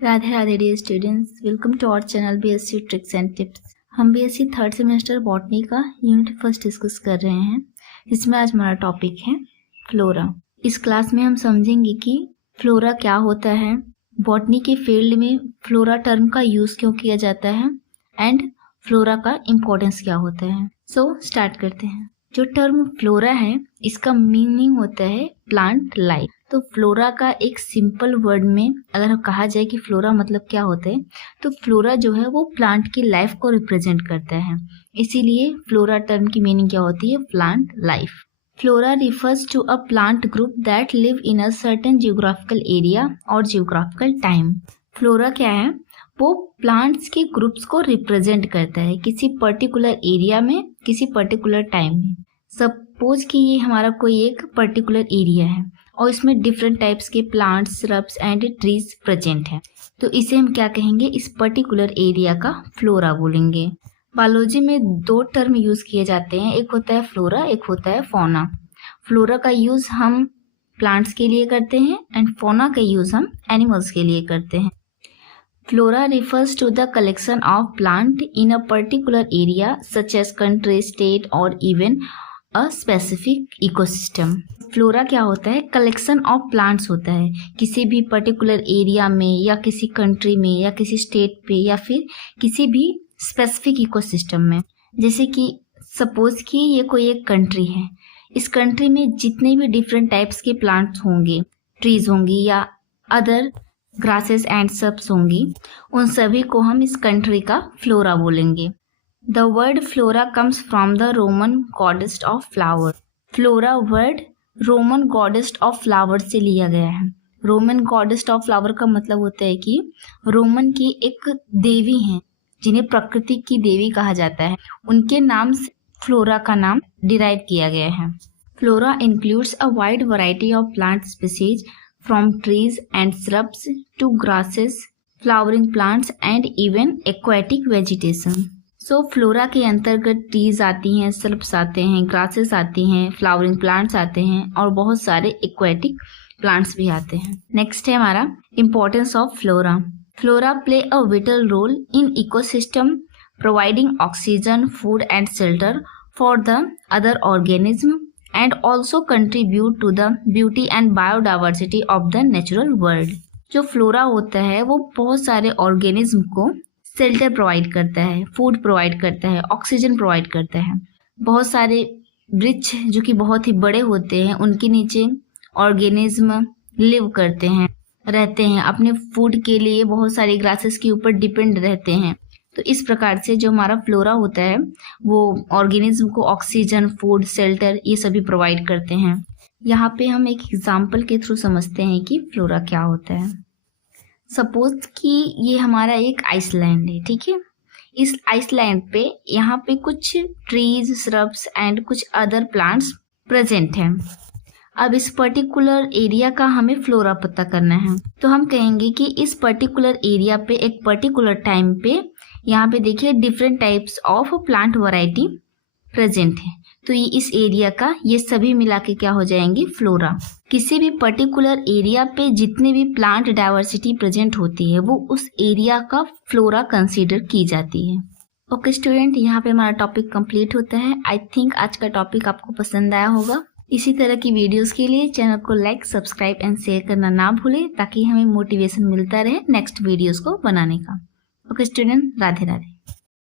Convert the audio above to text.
Radhe Radhe dear students, welcome to our channel BSc tricks and tips. हम BSc third semester botany का unit first discuss कर रहे हैं। इसमें आज हमारा टॉपिक है फ्लोरा। इस क्लास में हम समझेंगे कि फ्लोरा क्या होता है, बॉटनी के फील्ड में फ्लोरा टर्म का यूज़ क्यों किया जाता है एंड फ्लोरा का इम्पोर्टेंस क्या होता है। सो स्टार्ट करते हैं। जो टर्म फ्लोरा है इसका मीनिंग होता है प्लांट लाइफ। तो फ्लोरा का एक सिंपल वर्ड में अगर कहा जाए कि फ्लोरा मतलब क्या होता है, तो फ्लोरा जो है वो प्लांट की लाइफ को रिप्रेजेंट करता है। इसीलिए फ्लोरा टर्म की मीनिंग क्या होती है, plant life. Flora refers to a plant group that live in a certain geographical area और जियोग्राफिकल टाइम। फ्लोरा क्या है, वो प्लांट्स के ग्रुप्स को रिप्रेजेंट करता है किसी पर्टिकुलर एरिया में, किसी पर्टिकुलर टाइम में। सपोज कि ये हमारा कोई एक पर्टिकुलर एरिया है और इसमें डिफरेंट टाइप्स के plants, shrubs and trees present हैं, तो इसे हम क्या कहेंगे, इस पर्टिकुलर एरिया का फ्लोरा बोलेंगे। बायोलॉजी में दो टर्म यूज किए जाते हैं, एक होता है फ्लोरा, एक होता है फौना। फ्लोरा का यूज हम प्लांट्स के लिए करते हैं एंड फौना का यूज हम एनिमल्स के लिए करते हैं। Flora refers to the collection of plant in a particular area such as country, state or even a specific ecosystem। Flora क्या होता है, कलेक्शन ऑफ प्लांट्स होता है किसी भी पर्टिकुलर एरिया में या किसी कंट्री में या किसी स्टेट पे या फिर किसी भी स्पेसिफिक इकोसिस्टम में। जैसे कि सपोज कि ये कोई एक कंट्री है, इस कंट्री में जितने भी डिफरेंट टाइप्स के प्लांट्स होंगे, ट्रीज होंगी या अदर ग्रासेस एंड सर्ब्स होंगी, उन सभी को हम इस कंट्री का फ्लोरा बोलेंगे। The word flora comes from the Roman goddess of flower. Flora word Roman goddess of flower से लिया गया है। रोमन गॉडेस ऑफ फ्लावर का मतलब होता है कि रोमन की एक देवी हैं जिन्हें प्रकृति की देवी कहा जाता है, उनके नाम से फ्लोरा का नाम डिराइव किया गया है। Flora includes a wide variety of plant species from trees and shrubs to grasses, flowering plants and even aquatic vegetation। So flora के अंतर्गत ट्रीज आती हैं, shrubs आते हैं, grasses आती हैं, flowering plants आते हैं और बहुत सारे aquatic plants भी आते हैं। नेक्स्ट है हमारा importance of flora। Flora play a vital role in ecosystem, providing oxygen, food and shelter for the other organism and also contribute to the beauty and biodiversity of the natural world। जो flora होता है वो बहुत सारे organism को shelter provide करता है, food provide करता है, ऑक्सीजन प्रोवाइड करता है। बहुत सारे वृक्ष जो कि बहुत ही बड़े होते हैं उनके नीचे ऑर्गेनिज्म लिव करते हैं, रहते हैं, अपने फूड के लिए बहुत सारे ग्रासेस के ऊपर डिपेंड रहते हैं। तो इस प्रकार से जो हमारा फ्लोरा होता है वो ऑर्गेनिज्म को ऑक्सीजन, फूड, शेल्टर ये सभी प्रोवाइड करते हैं। यहाँ पे हम एक एग्जाम्पल के थ्रू समझते हैं कि फ्लोरा क्या होता है। सपोज कि ये हमारा एक आइसलैंड है, ठीक है। इस आइसलैंड पे यहाँ पे कुछ ट्रीज, श्रब्स एंड कुछ अदर प्लांट्स प्रेजेंट हैं। अब इस पर्टिकुलर एरिया का हमें फ्लोरा पता करना है, तो हम कहेंगे कि इस पर्टिकुलर एरिया पे एक पर्टिकुलर टाइम पे यहाँ पे देखिए different types of plant variety present है, तो ये इस एरिया का ये सभी मिला के क्या हो जाएंगे, फ्लोरा। किसी भी पर्टिकुलर एरिया पे जितने भी प्लांट डाइवर्सिटी प्रेजेंट होती है वो उस एरिया का फ्लोरा कंसीडर की जाती है। ओके स्टूडेंट, यहाँ पे हमारा टॉपिक कंप्लीट होता है। आई थिंक आज का टॉपिक आपको पसंद आया होगा। इसी तरह की वीडियोस के लिए चैनल को लाइक, सब्सक्राइब एंड शेयर करना ना भूलें ताकि हमें मोटिवेशन मिलता रहे नेक्स्ट वीडियोस को बनाने का। Okay student, Radhe Radhe.